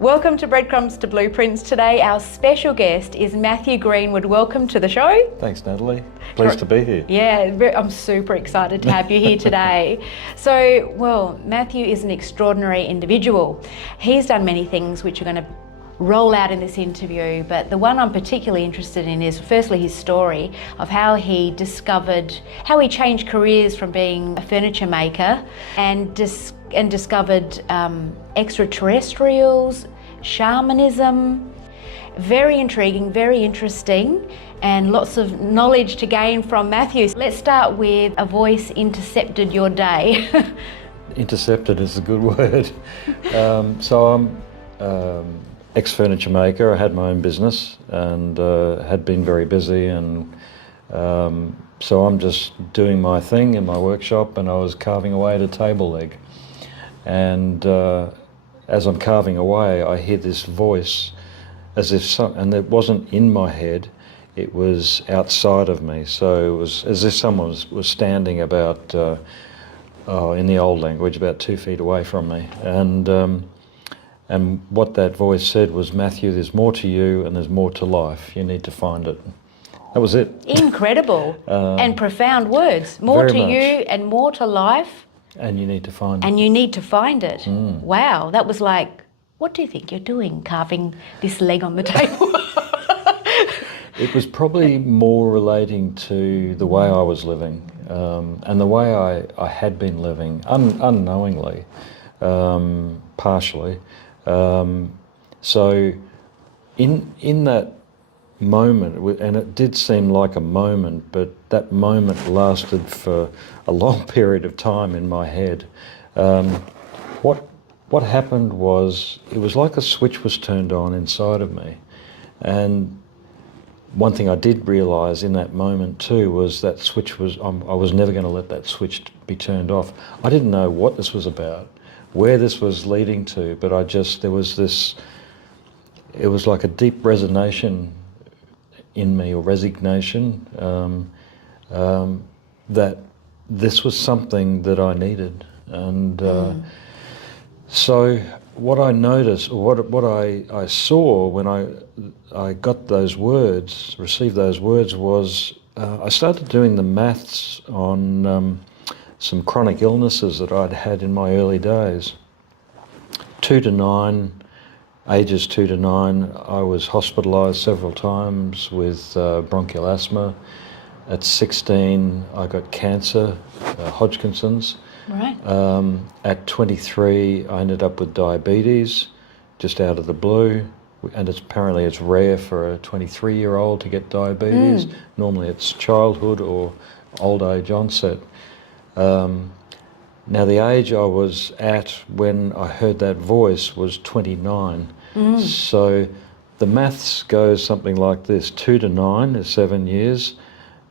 Welcome to Breadcrumbs to Blueprints. Today our special guest is Matthew Greenwood. Welcome to the show. Thanks, Natalie. Pleased to be here. Yeah, I'm super excited to have you here today. So, well, Matthew is an extraordinary individual. He's done many things which are going to roll out in this interview, but the one I'm particularly interested in is firstly his story of how he changed careers from being a furniture maker and discovered extraterrestrials, shamanism. Very intriguing, very interesting, and lots of knowledge to gain from Matthew. Let's start with a voice intercepted your day. Intercepted is a good word. So I'm ex-furniture maker. I had my own business and had been very busy, and so I'm just doing my thing in my workshop, and I was carving away at a table leg. And as I'm carving away, I hear this voice as if and it wasn't in my head, it was outside of me. So it was as if someone was standing about, in the old language, about 2 feet away from me. And what that voice said was, Matthew, there's more to you and there's more to life. You need to find it. That was it. Incredible and profound words. More to you and more to life. And you need to find it. And you need to find it. Wow, that was like, what do you think you're doing, carving this leg on the table? It was probably more relating to the way I was living and the way I had been living, unknowingly, partially. So in that moment, and it did seem like a moment, but that moment lasted for a long period of time in my head. What happened was, it was like a switch was turned on inside of me. And one thing I did realise in that moment too was that switch was, I was never going to let that switch be turned off. I didn't know what this was about, where this was leading to, but there was this, it was like a deep resignation in me, or resignation, that this was something that I needed. And so what I noticed, or what I saw when I got those words, received those words, was I started doing the maths on some chronic illnesses that I'd had in my early days. 2 to 9, ages 2 to 9, I was hospitalised several times with bronchial asthma. At 16, I got cancer, Hodgkinson's. Right. At 23, I ended up with diabetes, just out of the blue. And apparently it's rare for a 23-year-old to get diabetes. Normally it's childhood or old age onset. Now the age I was at when I heard that voice was 29. So the maths goes something like this: 2 to 9 is 7 years,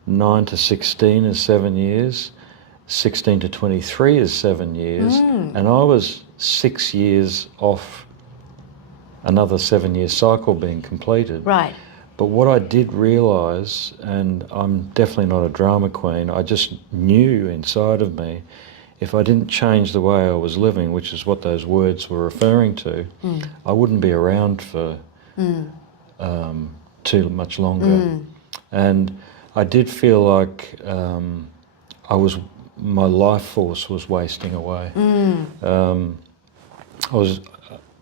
9 to 16 is 7 years, 16 to 23 is 7 years, and I was 6 years off another 7-year cycle being completed. Right. But what I did realise, and I'm definitely not a drama queen, I just knew inside of me, if I didn't change the way I was living, which is what those words were referring to, I wouldn't be around for too much longer. And I did feel like my life force was wasting away. I was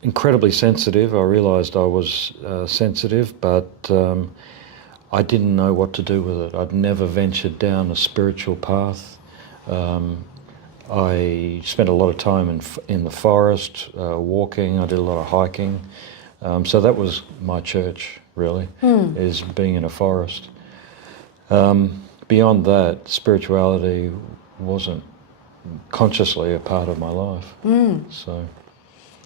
incredibly sensitive. I realised I was sensitive, but I didn't know what to do with it. I'd never ventured down a spiritual path. I spent a lot of time in the forest, walking. I did a lot of hiking. So that was my church, really, is being in a forest. Beyond that, spirituality wasn't consciously a part of my life. So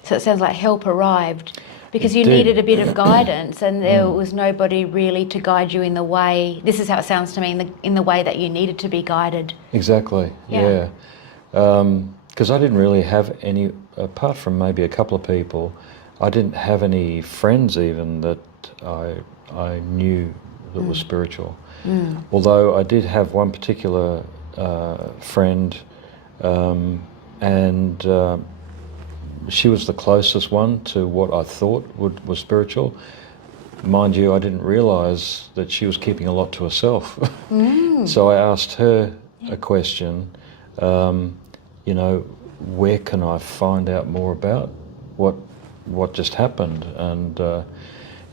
it sounds like help arrived because you did. needed a bit of guidance, and there was nobody really to guide you in the way, this is how it sounds to me, in the way that you needed to be guided. Exactly, yeah. Because I didn't really have any, apart from maybe a couple of people, I didn't have any friends even that I knew that was spiritual. Although I did have one particular friend, and she was the closest one to what I thought was spiritual. Mind you, I didn't realise that she was keeping a lot to herself. So I asked her a question, you know, where can I find out more about what just happened? And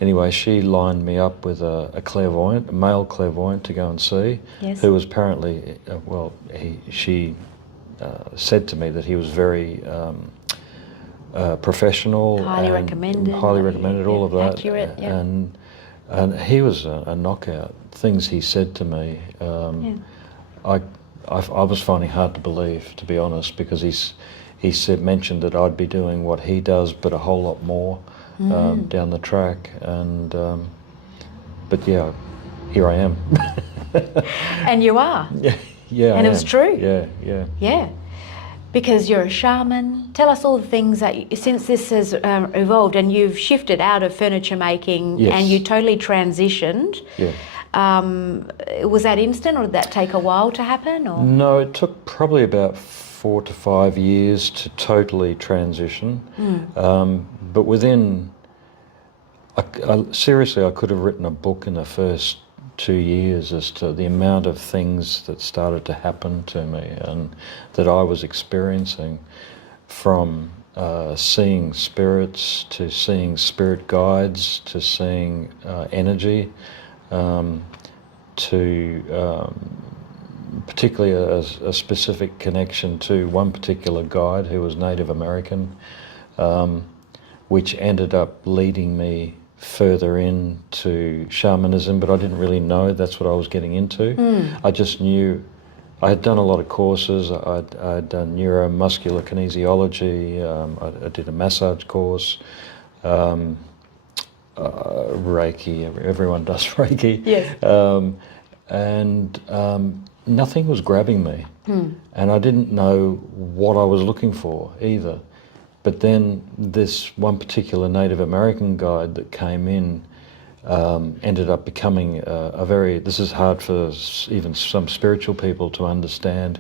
anyway, she lined me up with a clairvoyant, a male clairvoyant, to go and see, who was apparently, she said to me that he was very professional, highly recommended, all of that, accurate, and he was a knockout. Things he said to me, I was finding hard to believe, to be honest, because he mentioned that I'd be doing what he does, but a whole lot more down the track, and but yeah, here I am. And you are. Yeah, and it was true. Yeah. Because you're a shaman. Tell us all the things that, since this has evolved and you've shifted out of furniture making and you totally transitioned. Yeah. Was that instant, or did that take a while to happen? Or? No, it took probably about 4 to 5 years to totally transition. But within, seriously, I could have written a book in the first 2 years as to the amount of things that started to happen to me and that I was experiencing, from seeing spirits to seeing spirit guides to seeing energy, to particularly a specific connection to one particular guide who was Native American, which ended up leading me further into shamanism, but I didn't really know that's what I was getting into. I just knew I had done a lot of courses. I'd done neuromuscular kinesiology, I did a massage course, Reiki, everyone does Reiki. Yes. And nothing was grabbing me. And I didn't know what I was looking for either. But then this one particular Native American guide that came in ended up becoming this is hard for even some spiritual people to understand,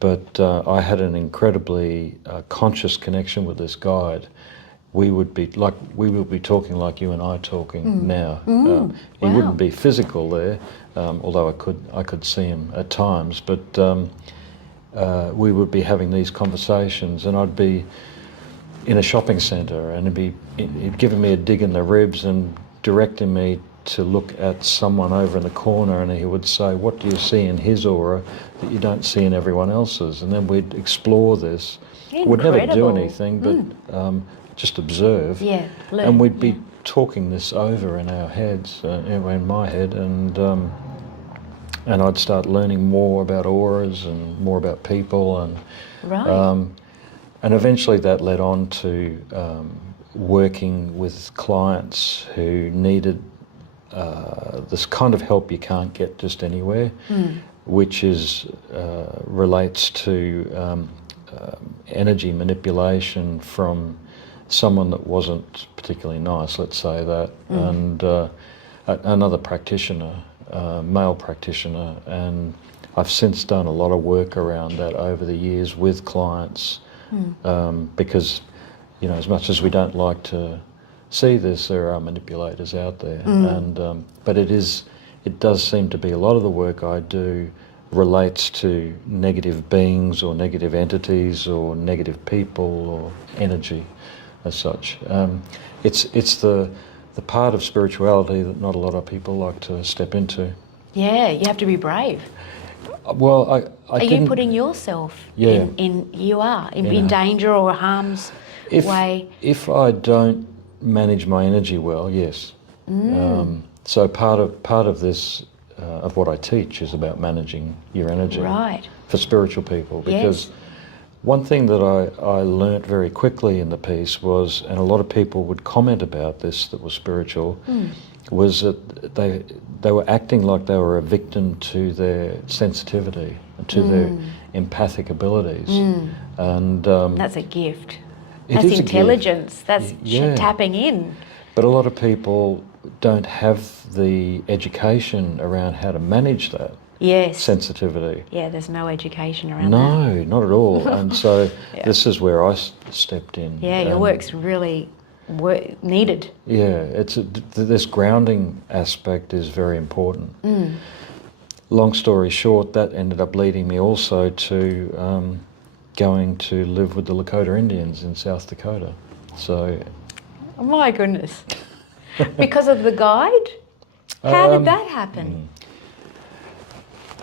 but I had an incredibly conscious connection with this guide. We would be talking like you and I talking now. He wouldn't be physical there, although I could see him at times, but we would be having these conversations, and I'd be in a shopping centre, and he'd given me a dig in the ribs and directing me to look at someone over in the corner, and he would say, what do you see in his aura that you don't see in everyone else's? And then we'd explore this. Incredible. We'd never do anything, but just observe. Yeah, learn. And we'd be talking this over in our heads, in my head, and I'd start learning more about auras and more about people, and right. And eventually that led on to working with clients who needed this kind of help you can't get just anywhere, which relates to energy manipulation from someone that wasn't particularly nice, let's say that, and another practitioner, male practitioner, and I've since done a lot of work around that over the years with clients. Because, you know, as much as we don't like to see this, there are manipulators out there, and but it does seem to be a lot of the work I do relates to negative beings or negative entities or negative people or energy as such. It's the part of spirituality that not a lot of people like to step into. Yeah, you have to be brave. Well, I Are you putting yourself in danger or harm's way? If I don't manage my energy well, yes. So part of this, of what I teach, is about managing your energy for spiritual people. Because one thing that I learnt very quickly in the piece was, and a lot of people would comment about this that was spiritual, was that they were acting like they were a victim to their sensitivity, to their empathic abilities. And that's a gift. That's is intelligence. That's tapping in. But a lot of people don't have the education around how to manage that. Yes. sensitivity. Yeah, there's no education around that. No, not at all. And so Yeah. this is where I stepped in. Yeah, your And work's really needed. yeah, this grounding aspect is very important. Long story short, that ended up leading me also to going to live with the Lakota Indians in South Dakota. So, Oh my goodness. Because of the guide? How did that happen?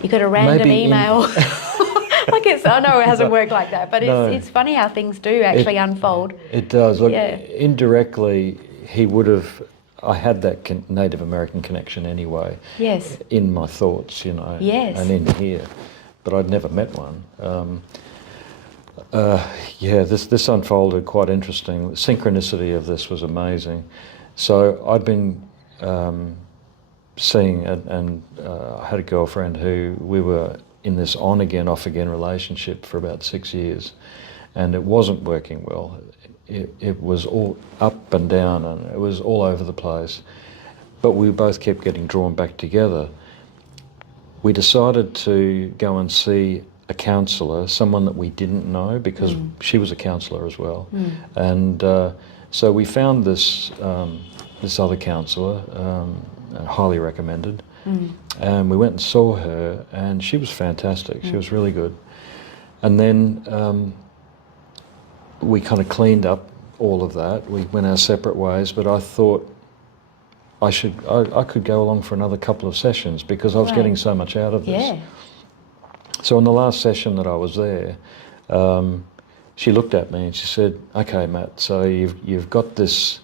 You got a random maybe email. I know it hasn't worked like that, but No. it's funny how things do actually unfold. It does. Look, Yeah. indirectly, he would have. I had that Native American connection anyway. Yes. In my thoughts, you know. Yes. And in here, but I'd never met one. Yeah, this unfolded quite interesting. The synchronicity of this was amazing. So I'd been seeing, and I had a girlfriend who we were in this on-again, off-again relationship for about 6 years, and it wasn't working well. It was all up and down, and it was all over the place. But we both kept getting drawn back together. We decided to go and see a counsellor, someone that we didn't know, because she was a counsellor as well. And so we found this other counsellor, highly recommended, and we went and saw her, and she was fantastic. She was really good. And then we kind of cleaned up all of that. We went our separate ways, but I thought I could go along for another couple of sessions because I was getting so much out of this. Yeah. So in the last session that I was there, she looked at me and she said, "Okay, Matt, so you've got this.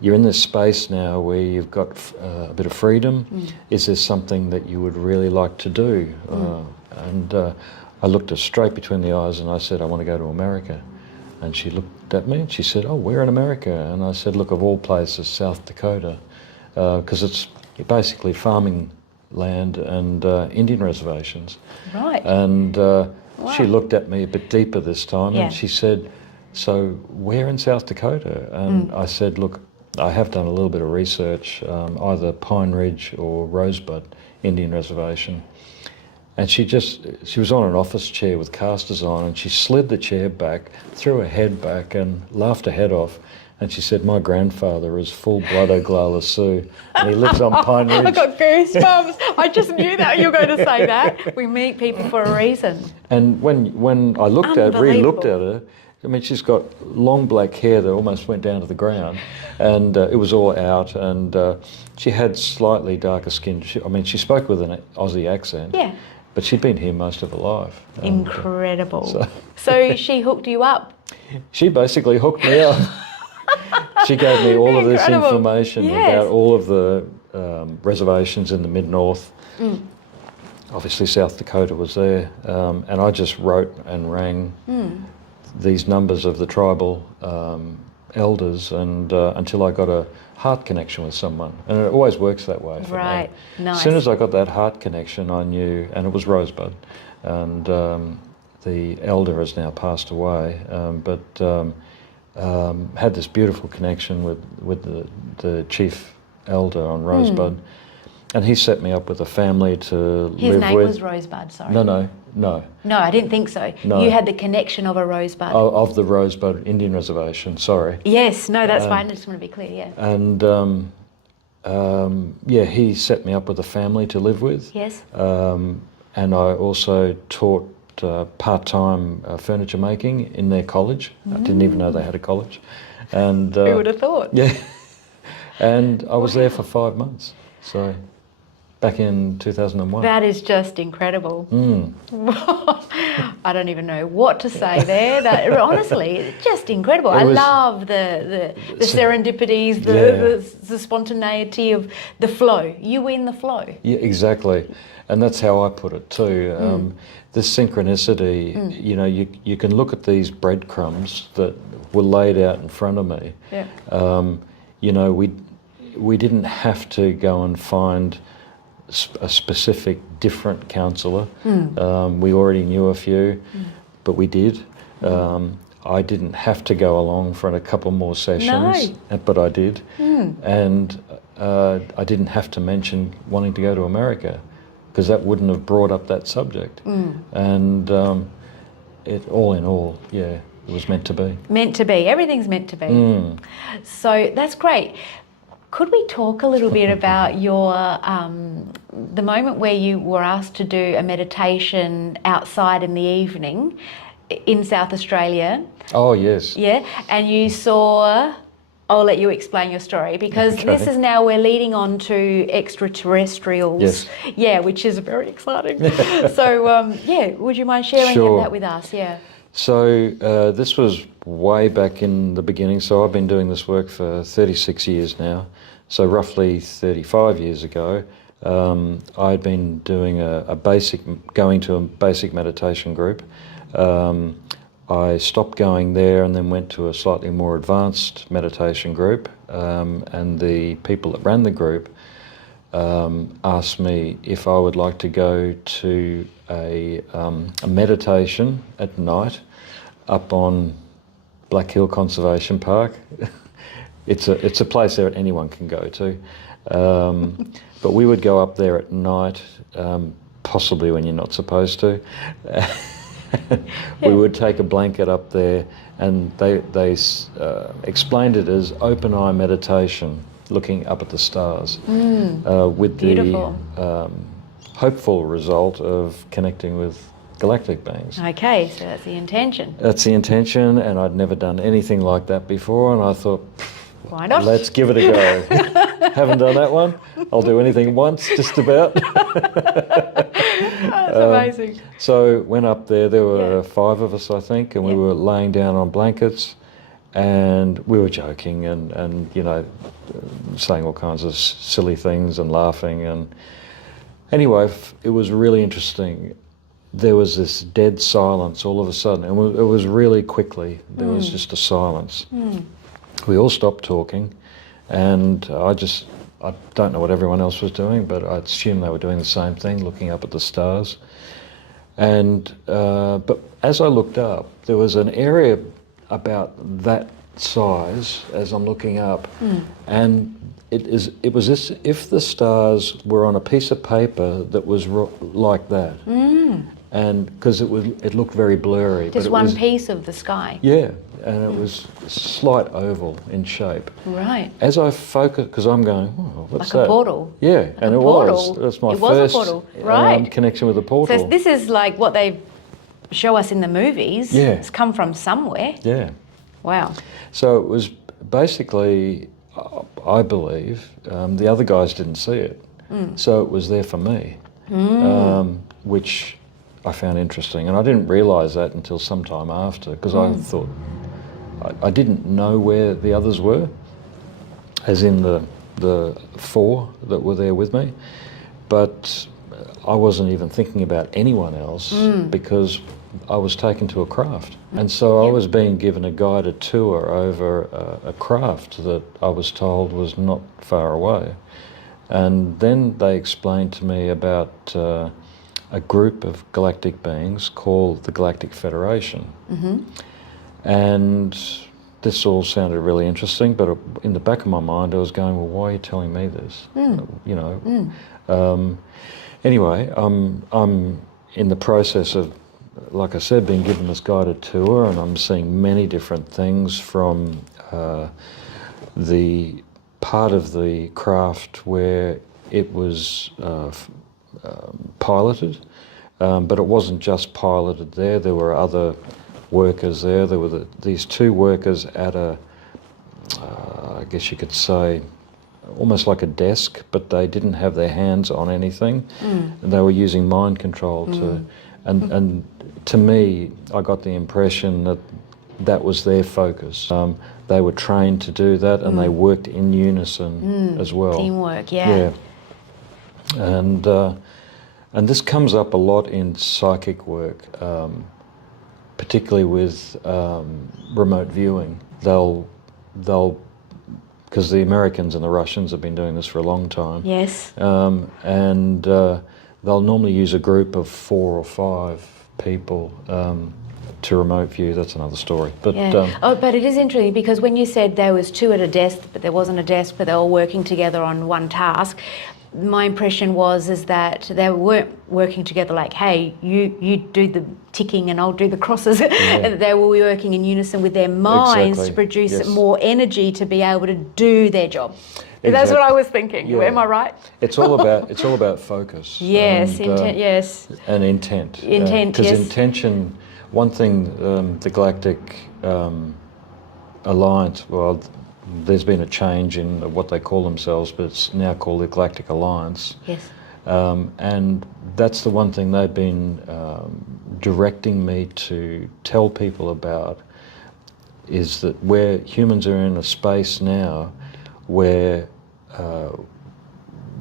You're in this space now where you've got a bit of freedom. Is there something that you would really like to do?" And I looked her straight between the eyes and I said, "I want to go to America." And she looked at me and she said, "Oh, where in America?" And I said, "Look, of all places, South Dakota, because it's basically farming land and Indian reservations." Right. And she looked at me a bit deeper this time and she said, "So where in South Dakota?" And I said, "Look, I have done a little bit of research, either Pine Ridge or Rosebud Indian Reservation." And she was on an office chair with casters on, and she slid the chair back, threw her head back and laughed her head off. And she said, "My grandfather is full-blood Oglala Sioux, and he lives on Pine Ridge." I got goosebumps. I just knew that you were going to say that. We meet people for a reason. And when I re-looked at her, I mean, she's got long black hair that almost went down to the ground, and it was all out, and she had slightly darker skin. She spoke with an Aussie accent. Yeah. But she'd been here most of her life. Incredible. So she hooked you up. She basically hooked me up. She gave me all of this information about all of the reservations in the mid-north. Obviously South Dakota was there, and I just wrote and rang these numbers of the tribal elders, and until I got a heart connection with someone, and it always works that way for me. Right, nice. As soon as I got that heart connection, I knew, and it was Rosebud, and the elder has now passed away, but had this beautiful connection with the chief elder on Rosebud, and he set me up with a family to live with. His name was Rosebud, sorry. No. No, I didn't think so. No. You had the connection of a Rosebud. Of the Rosebud Indian Reservation, sorry. Yes, no, that's fine. I just want to be clear, yeah. And he set me up with a family to live with. Yes. And I also taught part-time furniture making in their college. I didn't even know they had a college. And Who would have thought? Yeah. And I was there for 5 months. So back in 2001. That is just incredible. I don't even know what to say there. Honestly, it's just incredible. I love the serendipities, the spontaneity of the flow. You were in the flow. Yeah, exactly. And that's how I put it too. This synchronicity, you know, you can look at these breadcrumbs that were laid out in front of me. Yeah. You know, we didn't have to go and find a specific different counsellor. We already knew a few, but we did. I didn't have to go along for a couple more sessions, but I did. And I didn't have to mention wanting to go to America, because that wouldn't have brought up that subject. And it, all in all, yeah, it was meant to be. Meant to be. Everything's meant to be. So that's great. Could we talk a little bit about your the moment where you were asked to do a meditation outside in the evening in South Australia? Oh, yes. Yeah, and you saw... I'll let you explain your story, because this is now, we're leading on to extraterrestrials. Yes. Yeah, which is very exciting. So, yeah, would you mind sharing that with us? Yeah. So this was way back in the beginning. So I've been doing this work for 36 years now. So roughly 35 years ago, I'd been doing going to a basic meditation group. I stopped going there and then went to a slightly more advanced meditation group, and the people that ran the group asked me if I would like to go to a meditation at night up on Black Hill Conservation Park. It's a place that anyone can go to, but we would go up there at night, possibly when you're not supposed to. We would take a blanket up there, and they explained it as open eye meditation, looking up at the stars, with Beautiful. the hopeful result of connecting with galactic beings. Okay, so that's the intention. That's the intention, and I'd never done anything like that before, and I thought, why not? Let's give it a go. Haven't done that one. I'll do anything once, just about. That's amazing. So went up there. There were 5 of us, I think, and we were laying down on blankets, and we were joking and you know, saying all kinds of silly things and laughing. And anyway, it was really interesting. There was this dead silence all of a sudden, and it was really quickly. There was just a silence. We all stopped talking, and I don't know what everyone else was doing, but I assumed they were doing the same thing, looking up at the stars. And but as I looked up, there was an area about that size as I'm looking up, and it was as if the stars were on a piece of paper that was like that. And because it looked very blurry. Just one piece of the sky. Yeah, and it was a slight oval in shape. Right. As I focused, because I'm going, oh, what's that? Like a portal. Yeah, and it was. It was my first connection with a portal. So this is like what they show us in the movies. Yeah. It's come from somewhere. Yeah. Wow. So it was basically, I believe, the other guys didn't see it. So it was there for me, which I found interesting. And I didn't realise that until some time after, because I thought, I didn't know where the others were, as in the 4 that were there with me. But I wasn't even thinking about anyone else because I was taken to a craft. And so I was being given a guided tour over a craft that I was told was not far away. And then they explained to me about a group of galactic beings called the Galactic Federation. And this all sounded really interesting, but in the back of my mind I was going, well, why are you telling me this? You know. Anyway, I'm in the process of, like I said, being given this guided tour, and I'm seeing many different things from the part of the craft where it was piloted, but it wasn't just piloted there. There were other workers there. There were these 2 workers at I guess you could say, almost like a desk, but they didn't have their hands on anything, and they were using mind control to. And to me, I got the impression that that was their focus. They were trained to do that, and they worked in unison as well. Teamwork, yeah. And this comes up a lot in psychic work, particularly with remote viewing. They'll because the Americans and the Russians have been doing this for a long time. Yes. And they'll normally use a group of 4 or 5 people to remote view. That's another story. But but it is interesting, because when you said there was 2 at a desk, but there wasn't a desk, but they were working together on one task, my impression is that they weren't working together like, hey, you do the ticking and I'll do the crosses. Yeah. They were working in unison with their minds Exactly. to produce Yes. more energy to be able to do their job. Exactly. That's what I was thinking. Yeah. Am I right? It's all about focus. Yes, and, intent. Yes. And intent. Intent. Because yes. intention. One thing, the Galactic Alliance. Well, there's been a change in what they call themselves, but it's now called the Galactic Alliance. Yes. And that's the one thing they've been directing me to tell people about, is that where humans are in a space now where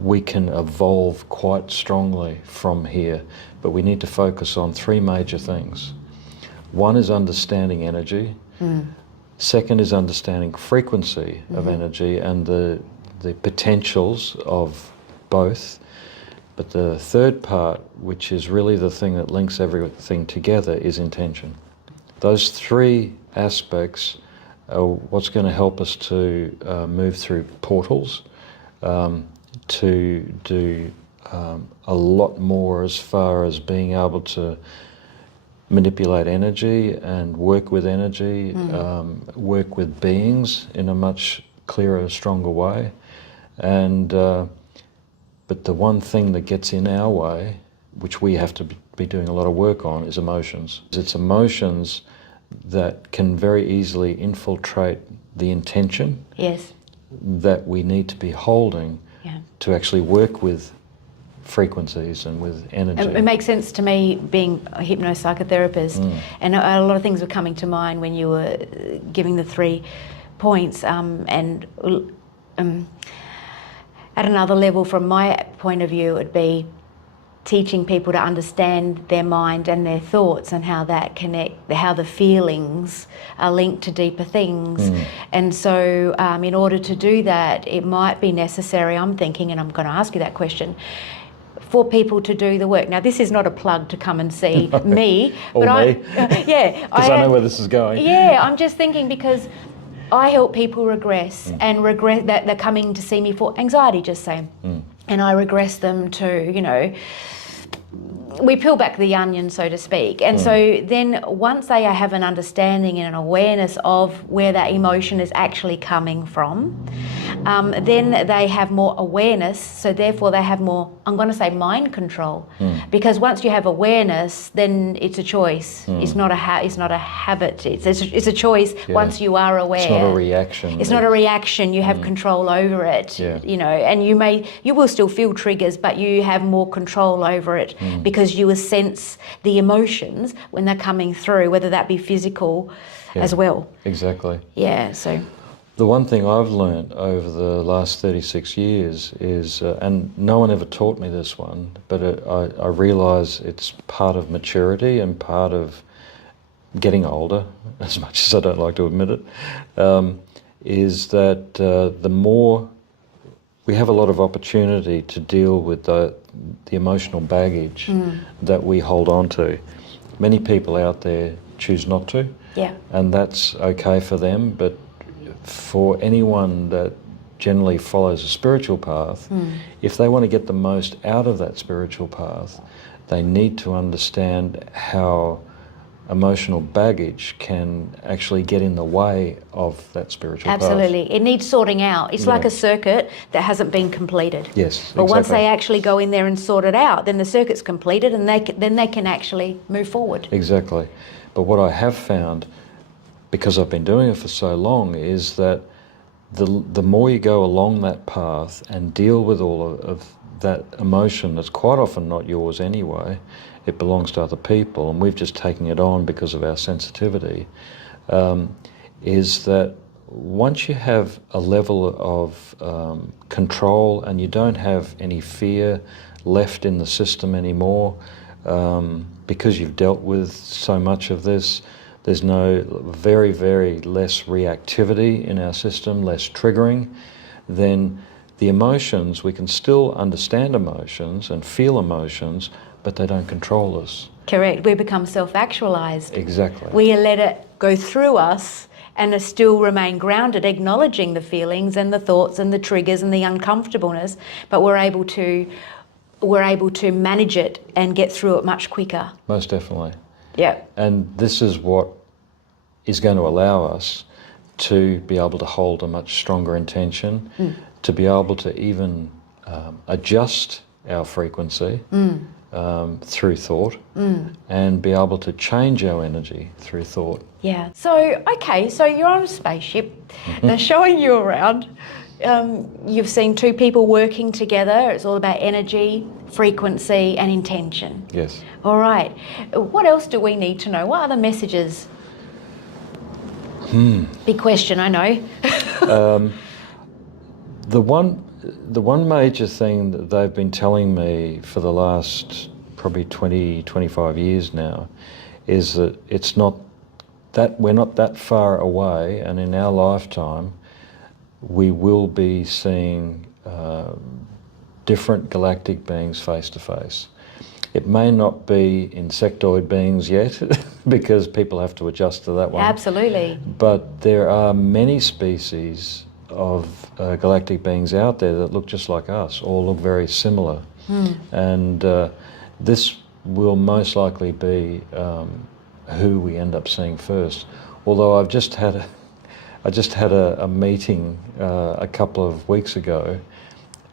we can evolve quite strongly from here, but we need to focus on three major things. One is understanding energy. Second is understanding frequency of energy and the potentials of both. But the third part, which is really the thing that links everything together, is intention. Those three aspects are what's going to help us to move through portals, to do a lot more as far as being able to manipulate energy and work with energy, work with beings in a much clearer, stronger way. And but the one thing that gets in our way, which we have to be doing a lot of work on, is emotions. It's emotions that can very easily infiltrate the intention Yes. that we need to be holding Yeah. to actually work with frequencies and with energy. It makes sense to me, being a hypnopsychotherapist, and a lot of things were coming to mind when you were giving the 3 points. At another level, from my point of view, it'd be teaching people to understand their mind and their thoughts and how that connect, how the feelings are linked to deeper things. And so in order to do that, it might be necessary, I'm thinking, and I'm going to ask you that question, for people to do the work. Now, this is not a plug to come and see me. Or me. Because I know where this is going. Yeah, I'm just thinking, because I help people regress, and regret that they're coming to see me for anxiety, just say. And I regress them to, you know, we peel back the onion, so to speak. And so then once they have an understanding and an awareness of where that emotion is actually coming from, then they have more awareness, so therefore they have more, I'm going to say, mind control. Because once you have awareness, then it's a choice. It's not a habit. It's a choice. Once you are aware. It's not a reaction. It's not a reaction. You have control over it. You know, and you will still feel triggers, but you have more control over it because you will sense the emotions when they're coming through, whether that be physical as well. Exactly. Yeah. So. The one thing I've learned over the last 36 years is, and no one ever taught me this one, but I realise it's part of maturity and part of getting older, as much as I don't like to admit it, is that the more we have a lot of opportunity to deal with the emotional baggage that we hold on to. Many people out there choose not to, and that's okay for them, but for anyone that generally follows a spiritual path, if they want to get the most out of that spiritual path, they need to understand how emotional baggage can actually get in the way of that spiritual path. Absolutely. It needs sorting out. It's like a circuit that hasn't been completed. Yes, but once they actually go in there and sort it out, then the circuit's completed, and then they can actually move forward. Exactly. But what I have found, because I've been doing it for so long, is that the more you go along that path and deal with all of that emotion that's quite often not yours anyway, it belongs to other people, and we've just taken it on because of our sensitivity, is that once you have a level of control and you don't have any fear left in the system anymore, because you've dealt with so much of this, there's no very, very less reactivity in our system, less triggering, then the emotions, we can still understand emotions and feel emotions, but they don't control us. Correct. We become self-actualized. Exactly. We let it go through us, and still remain grounded, acknowledging the feelings and the thoughts and the triggers and the uncomfortableness, but we're able to manage it and get through it much quicker. Most definitely. Yeah. And this is what is going to allow us to be able to hold a much stronger intention, to be able to even adjust our frequency through thought, and be able to change our energy through thought. Yeah. So, okay, so you're on a spaceship. They're showing you around. You've seen two people working together. It's all about energy, frequency, and intention. Yes. All right. What else do we need to know? What other messages? Big question, I know. The one major thing that they've been telling me for the last probably 20, 25 years now is that it's not that we're not that far away, and in our lifetime we will be seeing different galactic beings face to face. It may not be insectoid beings yet because people have to adjust to that one. Absolutely. But there are many species of galactic beings out there that look just like us, or look very similar. And this will most likely be who we end up seeing first. Although I just had a meeting a couple of weeks ago.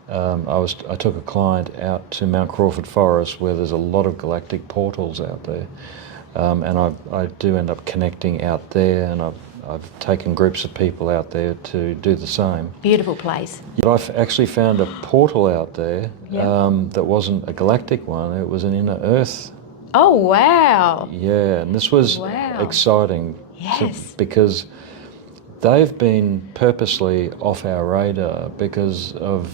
I took a client out to Mount Crawford Forest, where there's a lot of galactic portals out there, and I do end up connecting out there, and I've taken groups of people out there to do the same. Beautiful place. But I've actually found a portal out there that wasn't a galactic one, it was an inner Earth. Oh, wow. Yeah, and this was exciting. Yes. Because they've been purposely off our radar because of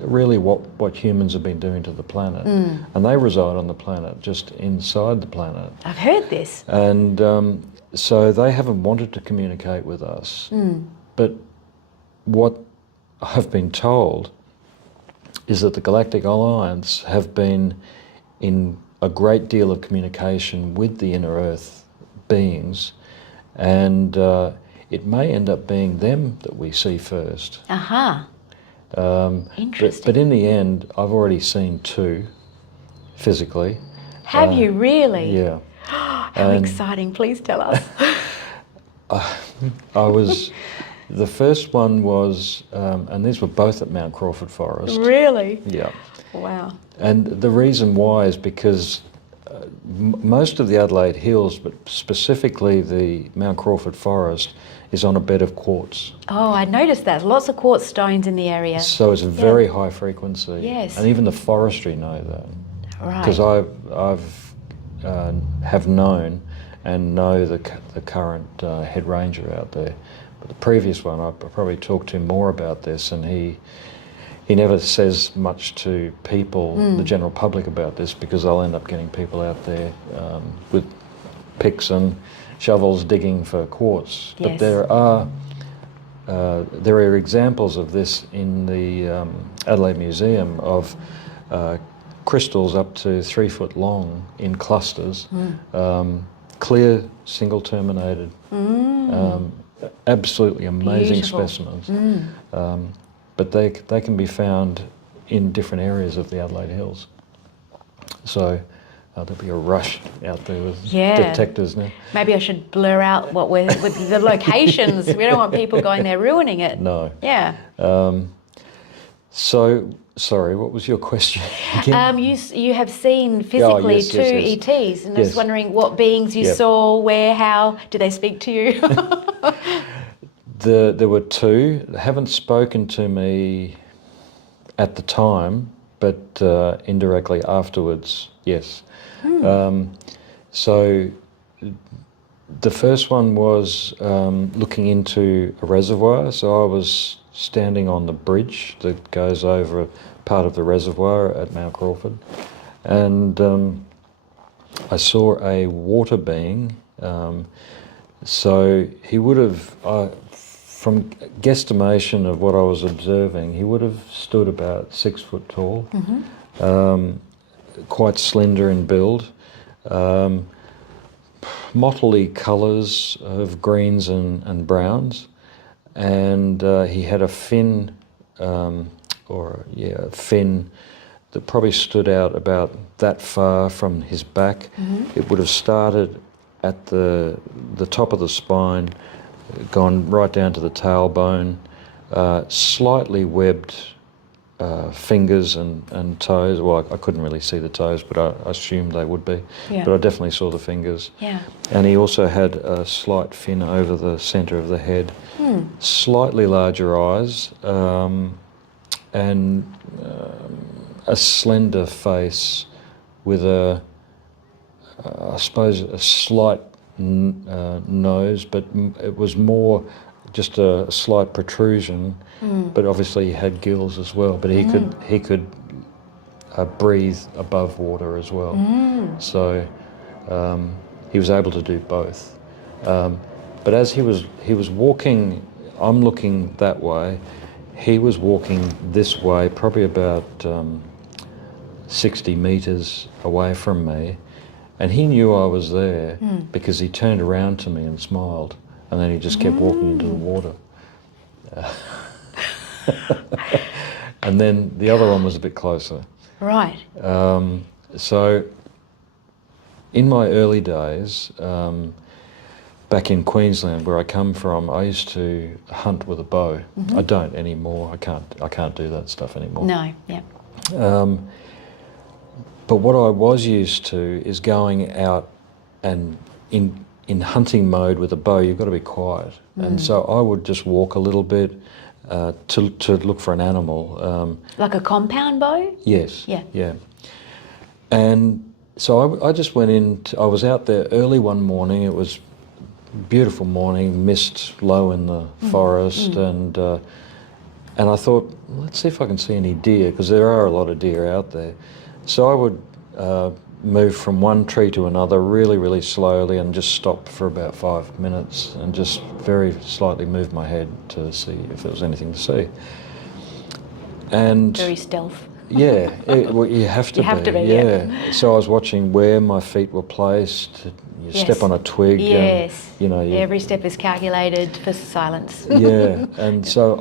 really what humans have been doing to the planet. And they reside on the planet, just inside the planet. I've heard this. And so they haven't wanted to communicate with us. But what I've been told is that the Galactic Alliance have been in a great deal of communication with the inner Earth beings, and it may end up being them that we see first. Interesting. But in the end, I've already seen two physically. Have you really? Yeah. How exciting, please tell us. The first one was, and these were both at Mount Crawford Forest. Really? Yeah. Wow. And the reason why is because most of the Adelaide Hills, but specifically the Mount Crawford Forest, is on a bed of quartz. Oh, I noticed that. Lots of quartz stones in the area. So it's a very high frequency. Yes. And even the forestry know that. Right. Because have known and know the current head ranger out there. But the previous one, I probably talked to him more about this, and he never says much to people, the general public, about this, because I'll end up getting people out there with picks and shovels digging for quartz. Yes. But there are examples of this in the Adelaide Museum of crystals up to 3 foot long in clusters, clear, single terminated, absolutely amazing specimens. But they can be found in different areas of the Adelaide Hills. So there'll be a rush out there with detectors now. Maybe I should blur out with the locations. We don't want people going there ruining it. No. Yeah. So, sorry, what was your question again? You have seen physically two ETs, and I was wondering what beings you saw, where, how, did they speak to you? There were two. They haven't spoken to me at the time, but indirectly afterwards, yes. So the first one was looking into a reservoir. So I was standing on the bridge that goes over part of the reservoir at Mount Crawford, and I saw a water being. So he would have, from guesstimation of what I was observing, he would have stood about 6 foot tall, Mm-hmm. Quite slender in build, motley colours of greens and browns, and he had a fin, a fin that probably stood out about that far from his back. It would have started at the top of the spine, gone right down to the tailbone, slightly webbed fingers and toes. Well, I couldn't really see the toes, but I assumed they would be. Yeah. But I definitely saw the fingers. Yeah. And he also had a slight fin over the centre of the head, slightly larger eyes, and a slender face with I suppose, a slight nose, but it was more just a slight protrusion. But obviously he had gills as well. But he could breathe above water as well. So he was able to do both. But as he was walking, I'm looking that way. He was walking this way, probably about 60 metres away from me. And he knew I was there because he turned around to me and smiled, and then he just kept walking into the water. And then the other one was a bit closer. Right. So in my early days, back in Queensland where I come from, I used to hunt with a bow. I don't anymore. I can't do that stuff anymore. No, yeah. But what I was used to is going out and in hunting mode with a bow, you've got to be quiet. And so I would just walk a little bit to look for an animal. Like a compound bow? Yes. Yeah. Yeah. And so I just went in. I was out there early one morning. It was a beautiful morning, mist low in the forest, and I thought, let's see if I can see any deer, because there are a lot of deer out there. So I would move from one tree to another really, really slowly and just stop for about 5 minutes and just very slightly move my head to see if there was anything to see. And very stealth. Yeah, well, you have to be. You have to be, yeah. So I was watching where my feet were placed. You step on a twig. Yes. And, every step is calculated for silence. Yeah, and so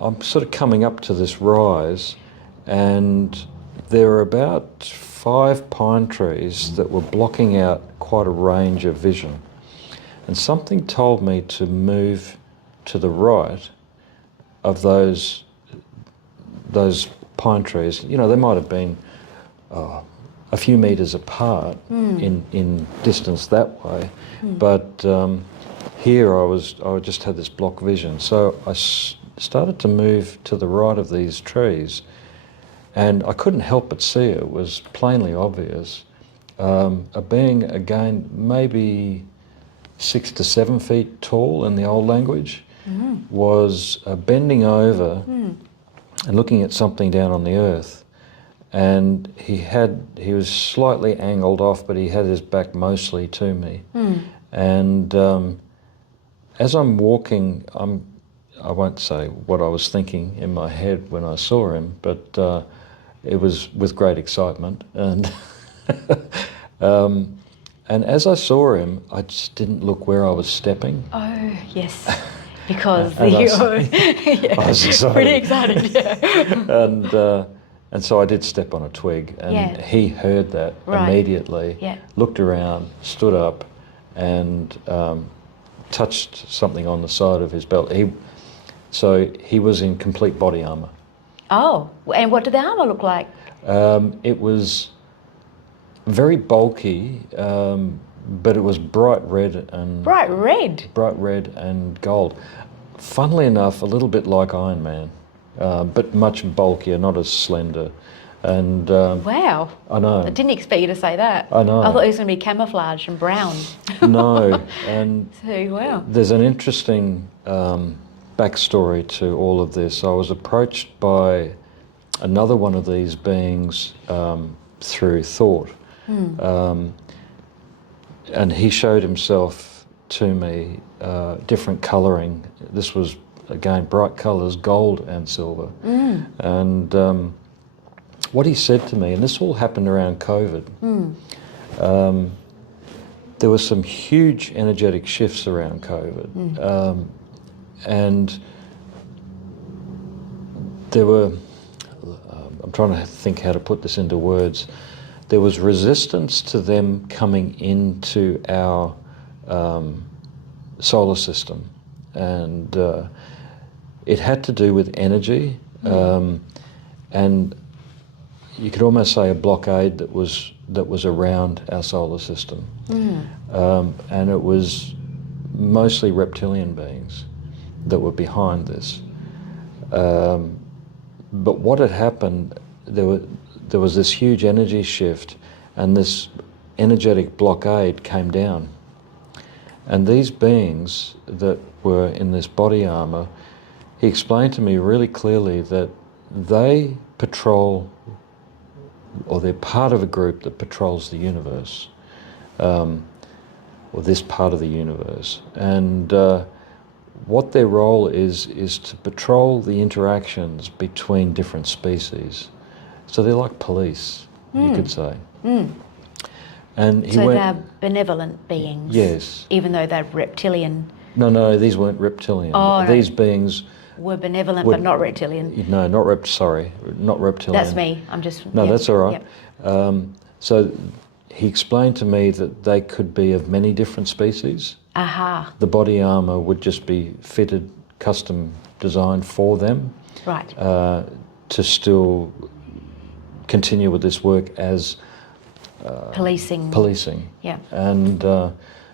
I'm sort of coming up to this rise, and there are about 5 pine trees that were blocking out quite a range of vision. And something told me to move to the right of those pine trees. They might have been a few metres apart in distance that way, but here I just had this block vision. So I started to move to the right of these trees, and I couldn't help but see it. It was plainly obvious. A being, again, maybe 6 to 7 feet tall in the old language, was bending over and looking at something down on the earth. And he was slightly angled off, but he had his back mostly to me. And as I'm walking, I won't say what I was thinking in my head when I saw him, but it was with great excitement. And and as I saw him, I just didn't look where I was stepping. Oh, yes. Because I I was excited. Pretty excited, yeah. And so I did step on a twig, and he heard that immediately, looked around, stood up, and touched something on the side of his belt. So he was in complete body armour. Oh, and what did the armour look like? It was very bulky, but it was bright red and... Bright red? Bright red and gold. Funnily enough, a little bit like Iron Man, but much bulkier, not as slender. And wow. I know. I didn't expect you to say that. I know. I thought it was going to be camouflage and brown. No. And so, wow. There's an interesting backstory to all of this. I was approached by another one of these beings through thought. And he showed himself to me, different colouring. This was, again, bright colours, gold and silver. And what he said to me, and this all happened around COVID, there were some huge energetic shifts around COVID. And there were, I'm trying to think how to put this into words, there was resistance to them coming into our solar system. And it had to do with energy, and you could almost say a blockade that was around our solar system. And it was mostly reptilian beings that were behind this. But what had happened, there was this huge energy shift, and this energetic blockade came down. And these beings that were in this body armour, he explained to me really clearly that they patrol, or they're part of a group that patrols the universe, or this part of the universe. And what their role is to patrol the interactions between different species. So they're like police, you could say. And so they're benevolent beings? Yes. Even though they're reptilian? No, these weren't reptilian. Oh, these beings were benevolent but not reptilian. No, not reptilian. That's me. I'm just... No, yeah. that's all right. Yep. So he explained to me that they could be of many different species. Aha. The body armour would just be fitted, custom designed for them. Right. To still continue with this work as policing. Yeah. And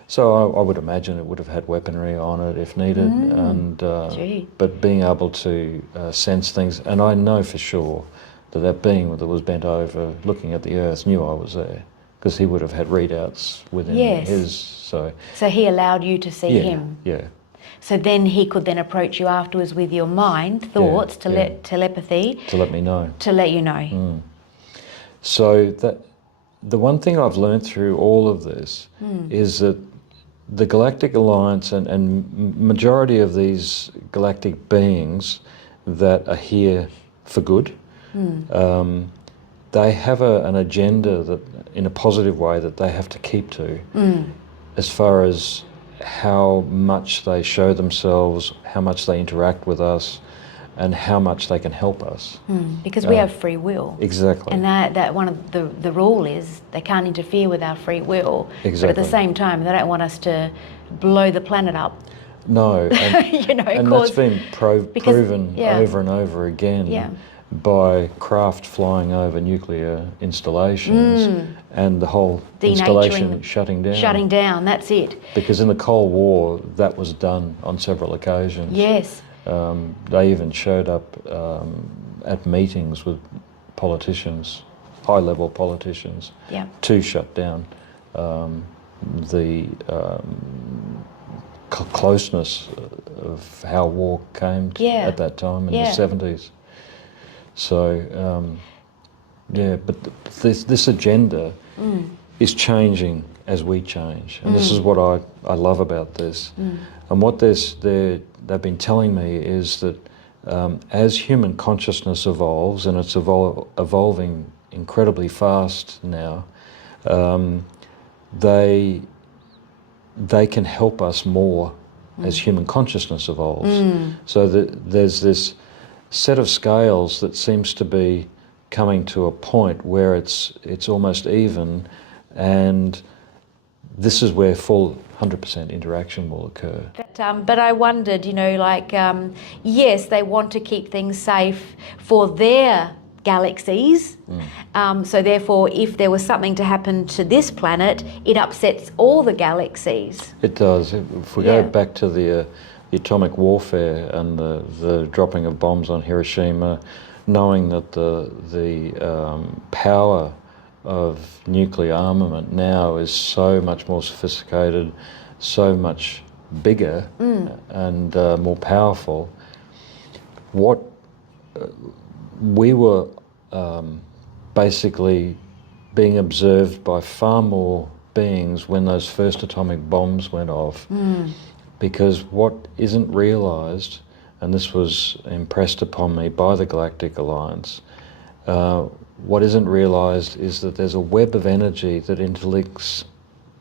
so I would imagine it would have had weaponry on it if needed, and but being able to sense things. And I know for sure that that being that was bent over looking at the earth knew I was there, because he would have had readouts within his. So he allowed you to see him. Yeah. So then he could then approach you afterwards with your mind, thoughts, telepathy. To let me know. To let you know. So that the one thing I've learned through all of this is that the Galactic Alliance and majority of these galactic beings that are here for good, they have an agenda that, in a positive way, that they have to keep to, as far as how much they show themselves, how much they interact with us, and how much they can help us. Because we have free will. Exactly. And that one of the rule is they can't interfere with our free will. Exactly. But at the same time, they don't want us to blow the planet up. No. And, you know, and that's been proven over and over again by craft flying over nuclear installations and the whole installation shutting down. Shutting down, that's it. Because in the Cold War, that was done on several occasions. Yes. They even showed up at meetings with politicians, high-level politicians, to shut down the closeness of how war came at that time in the 70s. So, but this agenda is changing as we change, and this is what I love about this. And what they've been telling me is that as human consciousness evolves, and it's evolving incredibly fast now, they can help us more as human consciousness evolves. So that there's this set of scales that seems to be coming to a point where it's almost even, and this is where full 100% interaction will occur. But I wondered, you know, like, yes, they want to keep things safe for their galaxies. So therefore, if there was something to happen to this planet, it upsets all the galaxies. It does. If we go back to the atomic warfare and the dropping of bombs on Hiroshima, knowing that the power of nuclear armament now is so much more sophisticated, so much bigger and more powerful. What we were basically being observed by far more beings when those first atomic bombs went off, because what isn't realised, and this was impressed upon me by the Galactic Alliance, what isn't realised is that there's a web of energy that interlinks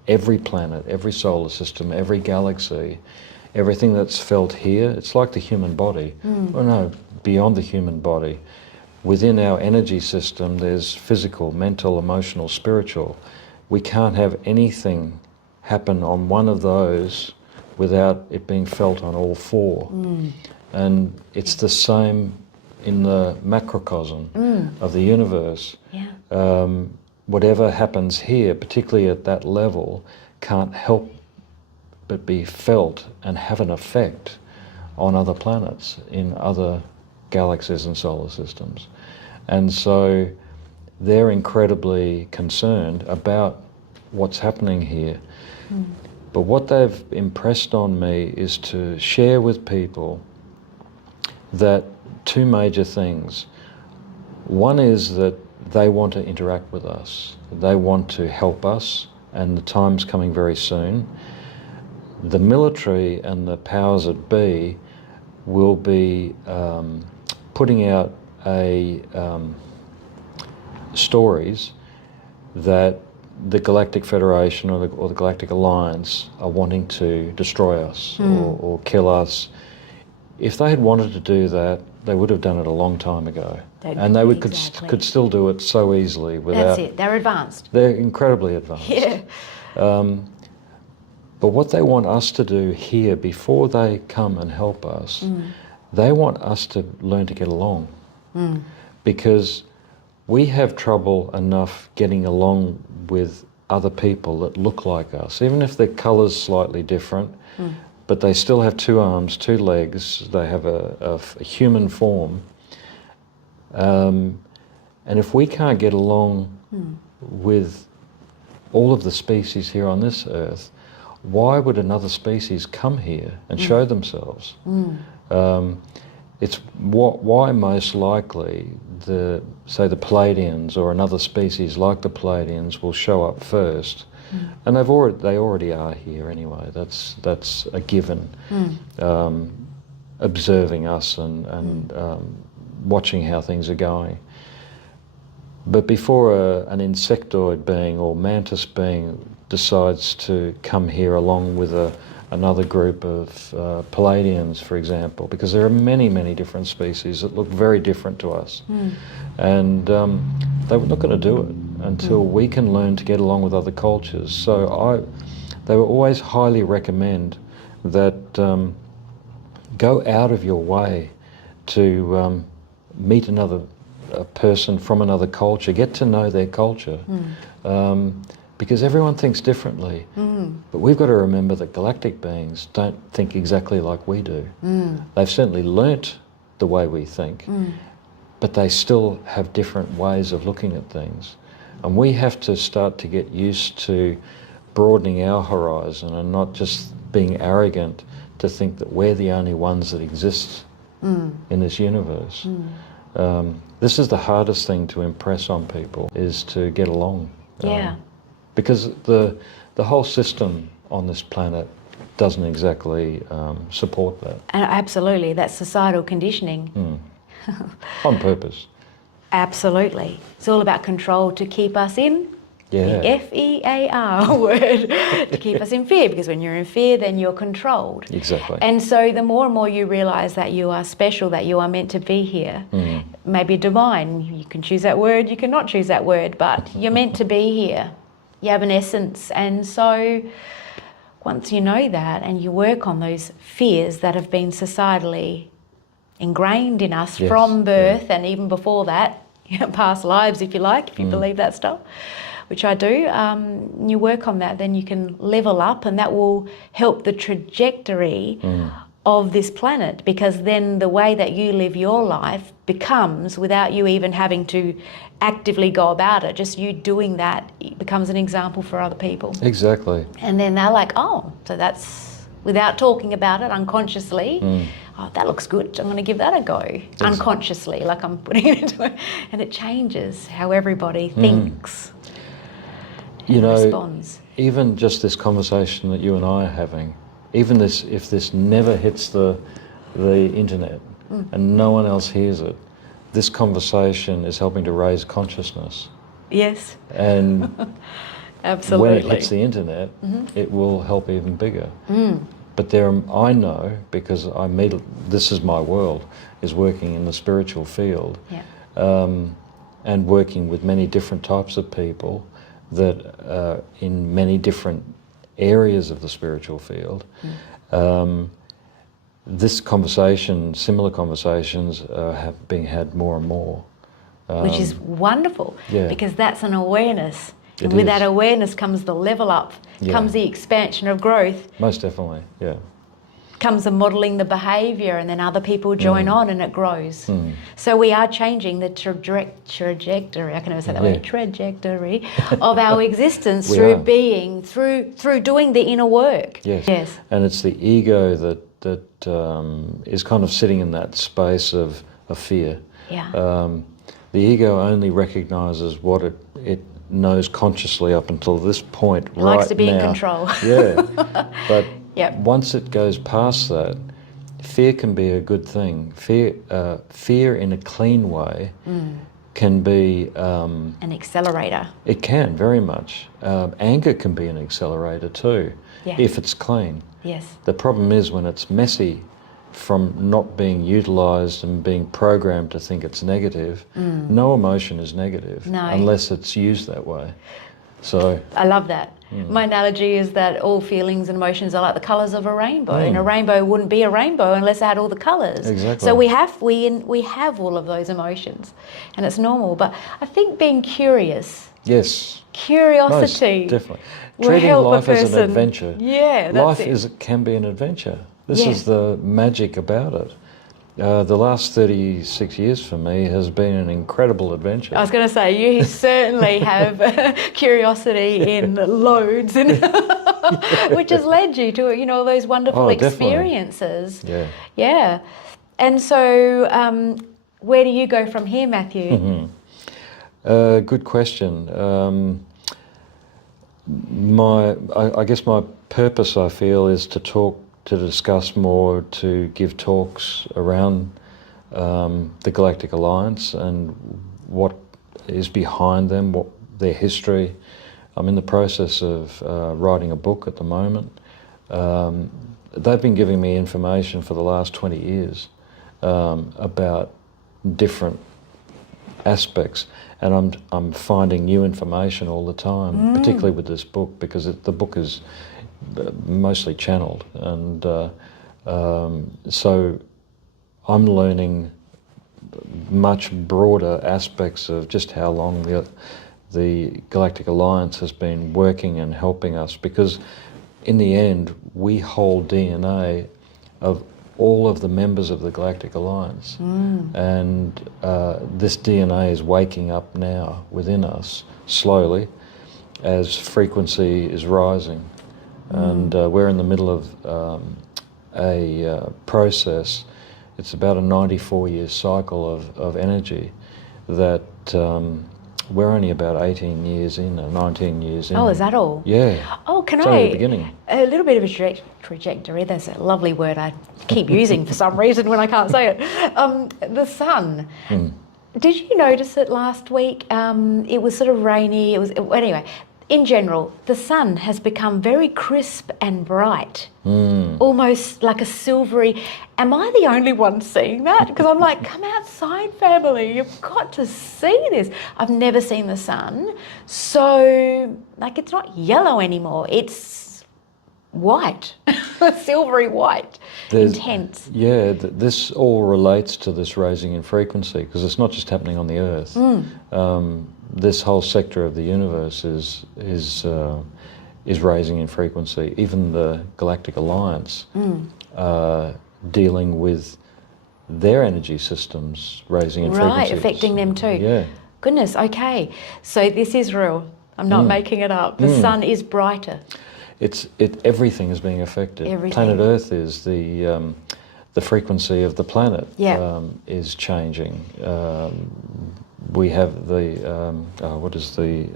every planet, every solar system, every galaxy, everything that's felt here, it's like the human body. Well, no, beyond the human body. Within our energy system, there's physical, mental, emotional, spiritual. We can't have anything happen on one of those without it being felt on all four. And it's the same in the macrocosm of the universe. Yeah. Whatever happens here, particularly at that level, can't help but be felt and have an effect on other planets in other galaxies and solar systems. And so they're incredibly concerned about what's happening here. But what they've impressed on me is to share with people that two major things. One is that they want to interact with us. They want to help us, and the time's coming very soon. The military and the powers that be will be putting out stories that the Galactic Federation or the Galactic Alliance are wanting to destroy us or kill us. If they had wanted to do that, they would have done it a long time ago. And they could still do it so easily without... That's it, they're advanced. They're incredibly advanced. Yeah. But what they want us to do here, before they come and help us, they want us to learn to get along. Because we have trouble enough getting along with other people that look like us, even if their colour's slightly different, but they still have two arms, two legs, they have a human form. And if we can't get along with all of the species here on this earth, why would another species come here and show themselves? It's why most likely say the Palladians or another species like the Palladians will show up first, and they already are here anyway. That's a given. Observing us and watching how things are going. But before an insectoid being or mantis being decides to come here along with another group of Palladians, for example, because there are many, many different species that look very different to us. And they're not going to do it until we can learn to get along with other cultures. So they will always highly recommend that go out of your way to meet another person from another culture, get to know their culture. Because everyone thinks differently. But we've got to remember that galactic beings don't think exactly like we do. They've certainly learnt the way we think, but they still have different ways of looking at things. And we have to start to get used to broadening our horizon and not just being arrogant to think that we're the only ones that exist in this universe. This is the hardest thing to impress on people, is to get along. Yeah. Because the whole system on this planet doesn't exactly support that. And absolutely, that's societal conditioning. On purpose. Absolutely. It's all about control to keep us in the F-E-A-R word, to keep us in fear, because when you're in fear, then you're controlled. Exactly. And so the more and more you realise that you are special, that you are meant to be here, maybe divine, you can choose that word, you cannot choose that word, but you're meant to be here. You have an essence. And so once you know that and you work on those fears that have been societally ingrained in us from birth and even before that, past lives, if you like, if you believe that stuff, which I do, you work on that, then you can level up, and that will help the trajectory of this planet, because then the way that you live your life becomes, without you even having to actively go about it, just you doing that, it becomes an example for other people. Exactly. And then they're like, oh, so that's, without talking about it unconsciously, oh, that looks good, I'm going to give that a go. Unconsciously, like I'm putting it into it. And it changes how everybody thinks and responds. Even just this conversation that you and I are having, even this, if this never hits the internet and no one else hears it, this conversation is helping to raise consciousness. Yes. And Absolutely. when it hits the internet, it will help even bigger. But I know, because this is my world, is working in the spiritual field, and working with many different types of people that in many different areas of the spiritual field. This conversation, similar conversations, have been had more and more. Which is wonderful, because that's an awareness. And It with is. that awareness comes the level up, comes the expansion of growth, Most definitely, yeah. comes the modelling the behaviour, and then other people join on and it grows. So we are changing the trajectory, I can never say that word, trajectory of our existence through doing the inner work. Yes. And it's the ego that is kind of sitting in that space of fear. The ego only recognises what it knows consciously up until this point. It likes to be in control. But once it goes past that, fear can be a good thing. Fear in a clean way can be an accelerator. It can, very much. Anger can be an accelerator too, if it's clean. Yes. The problem is when it's messy, from not being utilised and being programmed to think it's negative. No emotion is negative unless it's used that way. So I love that. My analogy is that all feelings and emotions are like the colours of a rainbow, and a rainbow wouldn't be a rainbow unless it had all the colours. Exactly. So we have all of those emotions, and it's normal. But I think being curious, curiosity, most definitely, will treating help life a as an person. adventure. Yeah, that's life can be an adventure. This is the magic about it. The last 36 years for me has been an incredible adventure. I was going to say, you certainly have curiosity in loads, which has led you to, all those wonderful experiences. Definitely. Yeah. And so, where do you go from here, Matthew? Good question. I guess my purpose, I feel, is to discuss more, to give talks around the Galactic Alliance and what is behind them, what their history. I'm in the process of writing a book at the moment. They've been giving me information for the last 20 years about different aspects, and I'm finding new information all the time, particularly with this book, because the book is mostly channeled, and so I'm learning much broader aspects of just how long the Galactic Alliance has been working and helping us, because in the end we hold DNA of all of the members of the Galactic Alliance, and this DNA is waking up now within us slowly as frequency is rising. And we're in the middle of a process. It's about a 94-year cycle of energy that we're only about 18 years in, or 19 years in. Oh, is that all? Yeah. Oh, can it's I? only the beginning. A little bit of a trajectory. That's a lovely word I keep using for some reason when I can't say it. The sun. Did you notice it last week? It was sort of rainy. Anyway. In general, the sun has become very crisp and bright, almost like a silvery. Am I the only one seeing that? Because I'm like, come outside, family. You've got to see this. I've never seen the sun. So, it's not yellow anymore. It's white, silvery white, intense. Yeah, this all relates to this raising in frequency, because it's not just happening on the Earth. This whole sector of the universe is raising in frequency. Even the Galactic Alliance dealing with their energy systems raising in frequency. Right, affecting them too. Yeah. Goodness, okay. So this is real. I'm not making it up. The sun is brighter. Everything is being affected. Everything. Planet Earth is the frequency of the planet is changing. We have what is the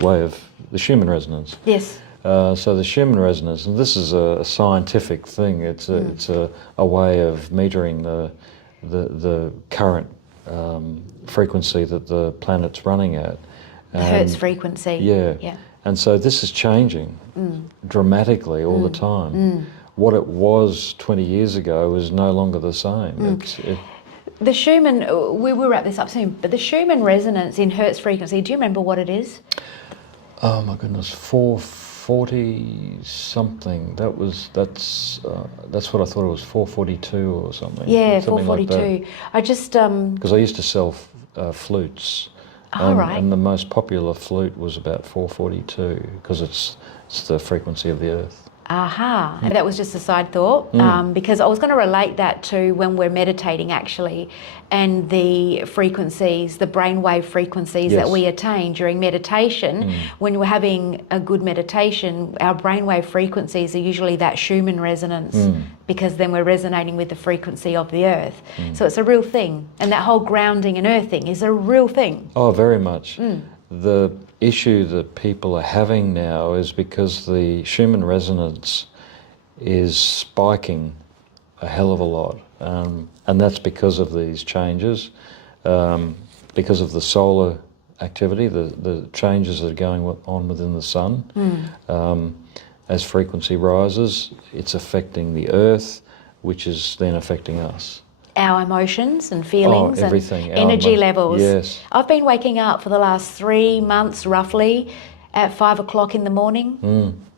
way of the Shaman resonance? Yes. So the Shaman resonance, and this is a scientific thing. It's a way of metering the current frequency that the planet's running at. The Hertz frequency. Yeah. And so this is changing dramatically all the time. What it was 20 years ago is no longer the same. The Shaman, we will wrap this up soon, but the Shaman resonance in Hertz frequency, do you remember what it is? Oh my goodness, 440 something. That's what I thought it was, 442 or something. Yeah, something 442. Like I just because I used to sell flutes. Right. And the most popular flute was about 442 because it's the frequency of the earth. Aha, that was just a side thought, because I was going to relate that to when we're meditating actually, and the frequencies, the brainwave frequencies that we attain during meditation. When we're having a good meditation, our brainwave frequencies are usually that Schumann resonance, because then we're resonating with the frequency of the earth. So it's a real thing, and that whole grounding and earthing is a real thing. Oh, very much. The issue that people are having now is because the Schumann resonance is spiking a hell of a lot, and that's because of these changes, because of the solar activity, the changes that are going on within the sun. As frequency rises, it's affecting the earth, which is then affecting us. Our emotions and feelings and energy levels. Yes. I've been waking up for the last 3 months roughly at 5 o'clock in the morning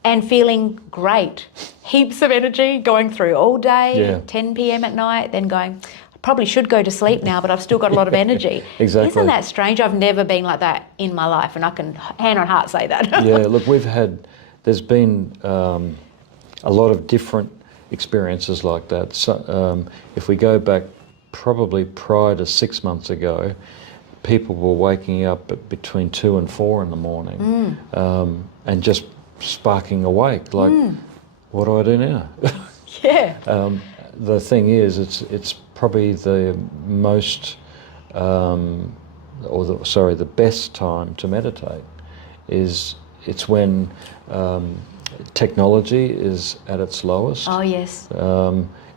and feeling great. Heaps of energy going through all day, 10 p.m. at night, then going, I probably should go to sleep now, but I've still got a lot of energy. Exactly. Isn't that strange? I've never been like that in my life, and I can hand on heart say that. Yeah, look, there's been a lot of different experiences like that. So, if we go back probably prior to 6 months ago, people were waking up at between 2 and 4 in the morning and just sparking awake, like, what do I do now? Yeah. The thing is, it's probably the most, the best time to meditate. It's when technology is at its lowest. Oh, yes.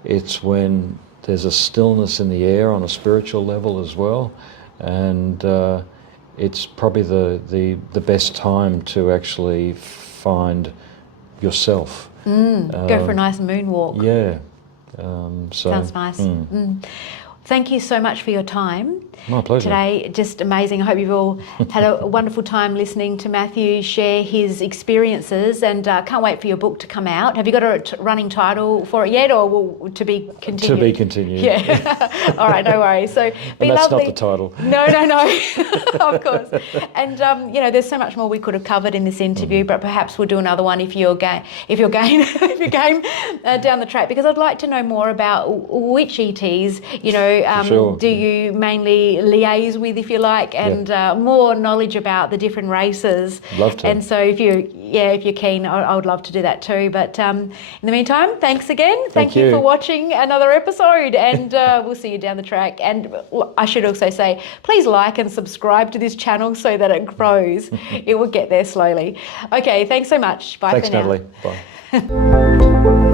It's when there's a stillness in the air on a spiritual level as well, and it's probably the best time to actually find yourself. Go for a nice moonwalk. Yeah. Sounds nice. Thank you so much for your time. My pleasure. Today, just amazing. I hope you've all had a wonderful time listening to Matthew share his experiences, and can't wait for your book to come out. Have you got a running title for it yet, or to be continued? To be continued. Yeah. All right, no worries. So be and that's lovely. not the title. No. Of course. And there's so much more we could have covered in this interview, but perhaps we'll do another one if you're game down the track, because I'd like to know more about which ETs, Sure. do you mainly liaise with, if you like, and more knowledge about the different races. Love to. And so if you're keen, I would love to do that too. But in the meantime, thanks again. Thank you for watching another episode, and we'll see you down the track. And I should also say, please like and subscribe to this channel so that it grows. It will get there slowly. Okay, thanks so much. Bye Thanks, for now. Natalie. Bye.